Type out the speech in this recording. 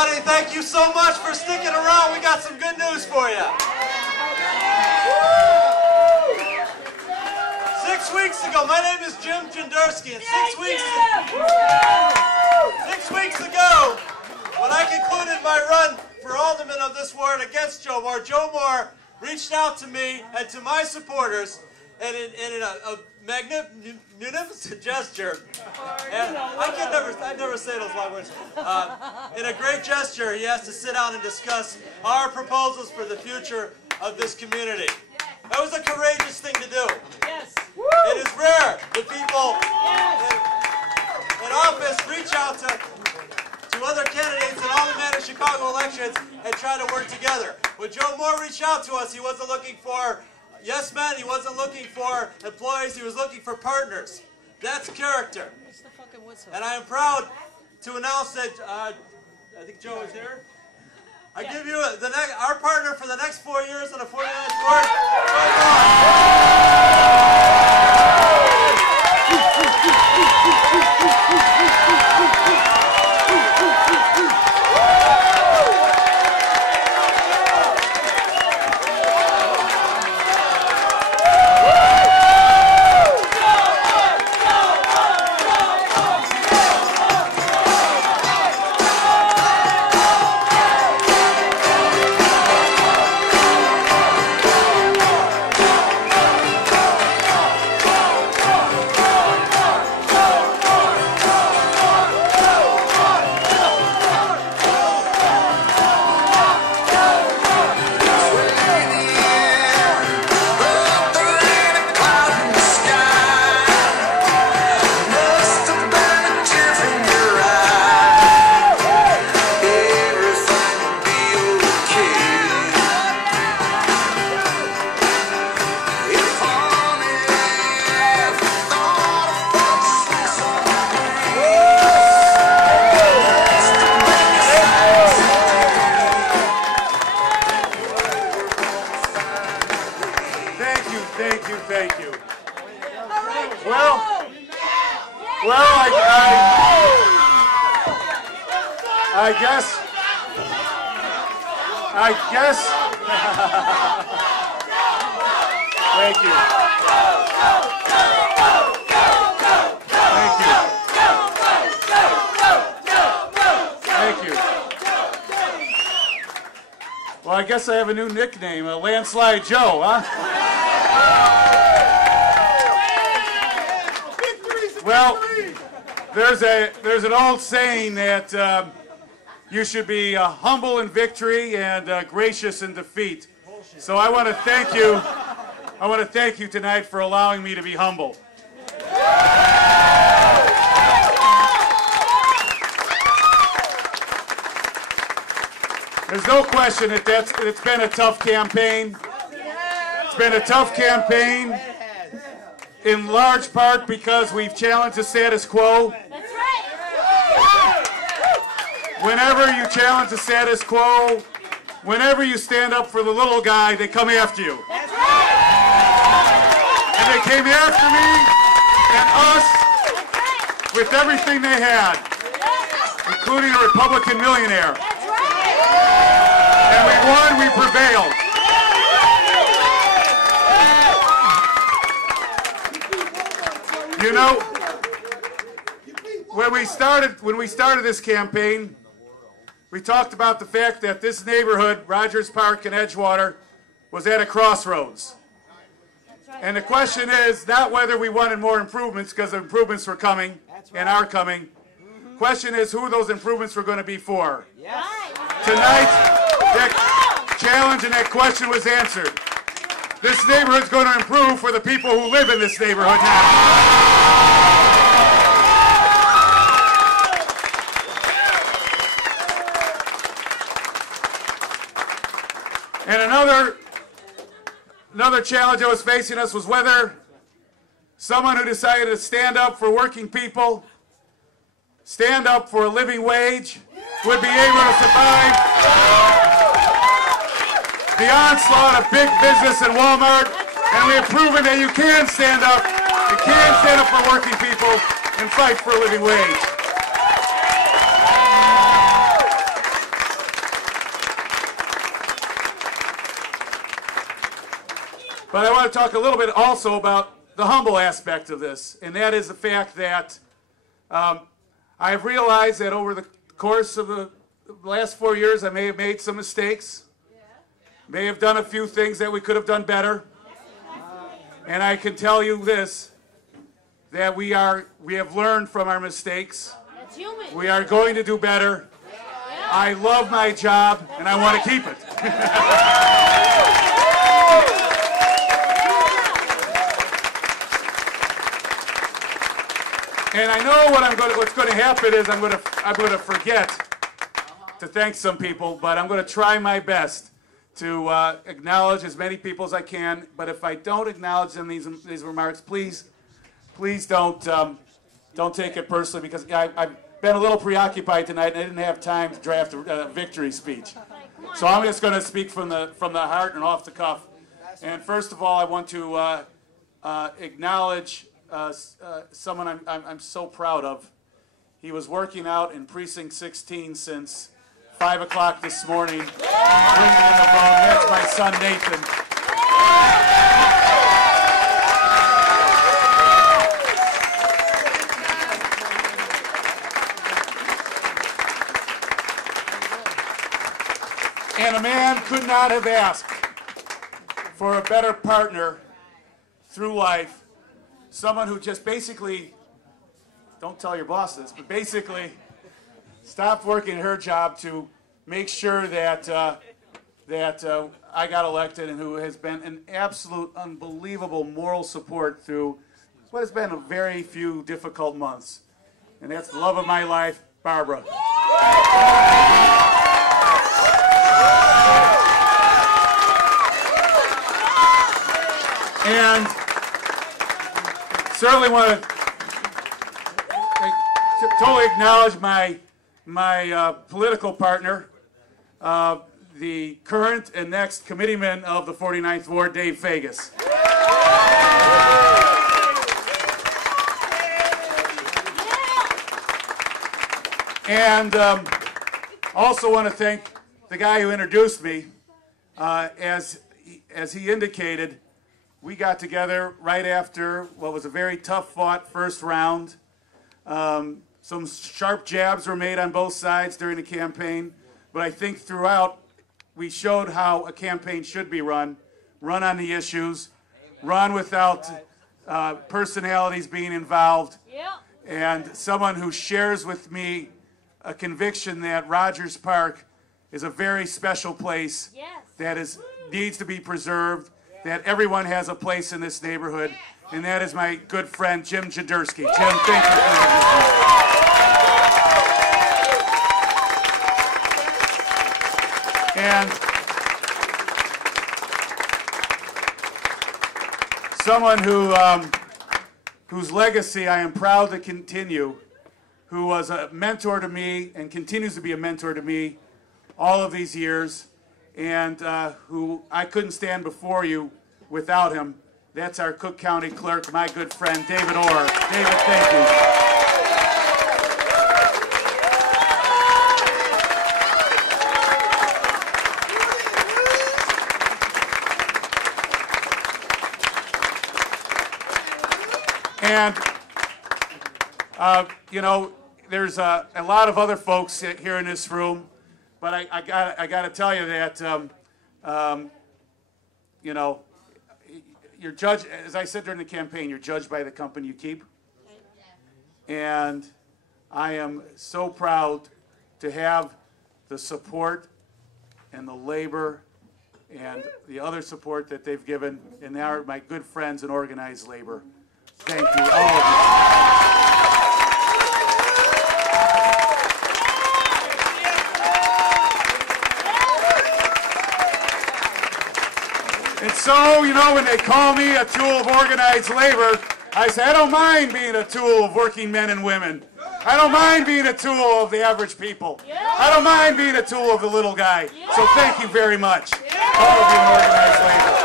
everybody. Thank you so much for sticking around. We got some good news for you. 6 weeks ago, my name is Jim Jendersky, and 6 weeks ago, when I concluded my run for alderman of this ward against Joe Moore reached out to me and to my supporters and in a magnificent gesture, and I never say those long words. In a great gesture, he asked to sit down and discuss our proposals for the future of this community. That was a courageous thing to do. Yes. It is rare that people in office reach out to other candidates in all the Manor Chicago elections and try to work together. When Joe Moore reached out to us, he wasn't looking for yes men, he wasn't looking for employees, he was looking for partners. That's character. And I am proud to announce that, I think Joe is here. I give you our partner for the next 4 years on the 49th ward, Joe Thank you. I guess. Thank you. Well, I guess I have a new nickname, Landslide Joe, huh? Well, there's an old saying that you should be humble in victory and gracious in defeat. So I want to thank you. I want to thank you tonight for allowing me to be humble. There's no question that it's been a tough campaign. It's been a tough campaign in large part because we've challenged the status quo. That's right. Whenever you challenge the status quo, whenever you stand up for the little guy, they come after you. That's right. And they came after me and us with everything they had, including a Republican millionaire. That's right. And we won, we prevailed. You know, when we started this campaign, we talked about the fact that this neighborhood, Rogers Park and Edgewater, was at a crossroads. And the question is not whether we wanted more improvements, because the improvements were coming and are coming. The question is who those improvements were going to be for. Tonight, that challenge and that question was answered. This neighborhood's going to improve for the people who live in this neighborhood now. And another challenge that was facing us was whether someone who decided to stand up for working people, stand up for a living wage, would be able to survive the onslaught of big business and Walmart. And we have proven that you can stand up for working people and fight for a living wage. want to talk a little bit also about the humble aspect of this, and that is the fact that I have realized that over the course of the last 4 years, I may have made some mistakes, may have done a few things that we could have done better, and I can tell you this, that we have learned from our mistakes. We are going to do better. I love my job, and I want to keep it. And I know what's going to happen is I'm going to forget to thank some people, but I'm going to try my best to acknowledge as many people as I can. But if I don't acknowledge them in these remarks, please don't take it personally, because I've been a little preoccupied tonight and I didn't have time to draft a victory speech. So I'm just going to speak from the heart and off the cuff. And first of all, I want to acknowledge someone I'm so proud of. He was working out in Precinct 16 since 5 o'clock this morning, bringing in the ball. That's my son Nathan. And a man could not have asked for a better partner through life. Someone who just basically, don't tell your boss this, but basically stopped working her job to make sure that I got elected, and who has been an absolute unbelievable moral support through what has been a very few difficult months. And that's the love of my life, Barbara. And certainly want to totally acknowledge my political partner, the current and next committeeman of the 49th Ward, Dave Fagus. And also want to thank the guy who introduced me. As he indicated, we got together right after what was a very tough-fought first round. Some sharp jabs were made on both sides during the campaign, but I think throughout we showed how a campaign should be run on the issues, run without personalities being involved, and someone who shares with me a conviction that Rogers Park is a very special place that needs to be preserved, that everyone has a place in this neighborhood, and that is my good friend Jim Jaderski. Jim, thank you for having me. And someone whose legacy I am proud to continue, who was a mentor to me and continues to be a mentor to me all of these years, and who I couldn't stand before you without him. That's our Cook County Clerk, my good friend, David Orr. David, thank you. And, you know, there's a lot of other folks here in this room, but I got to tell you that, you know, you're judged, as I said during the campaign, you're judged by the company you keep. And I am so proud to have the support and the labor and the other support that they've given, and they are my good friends in organized labor. Thank you, all of you. And so, you know, when they call me a tool of organized labor, I say, I don't mind being a tool of working men and women. I don't mind being a tool of the average people. I don't mind being a tool of the little guy. So thank you very much, all of you in organized labor.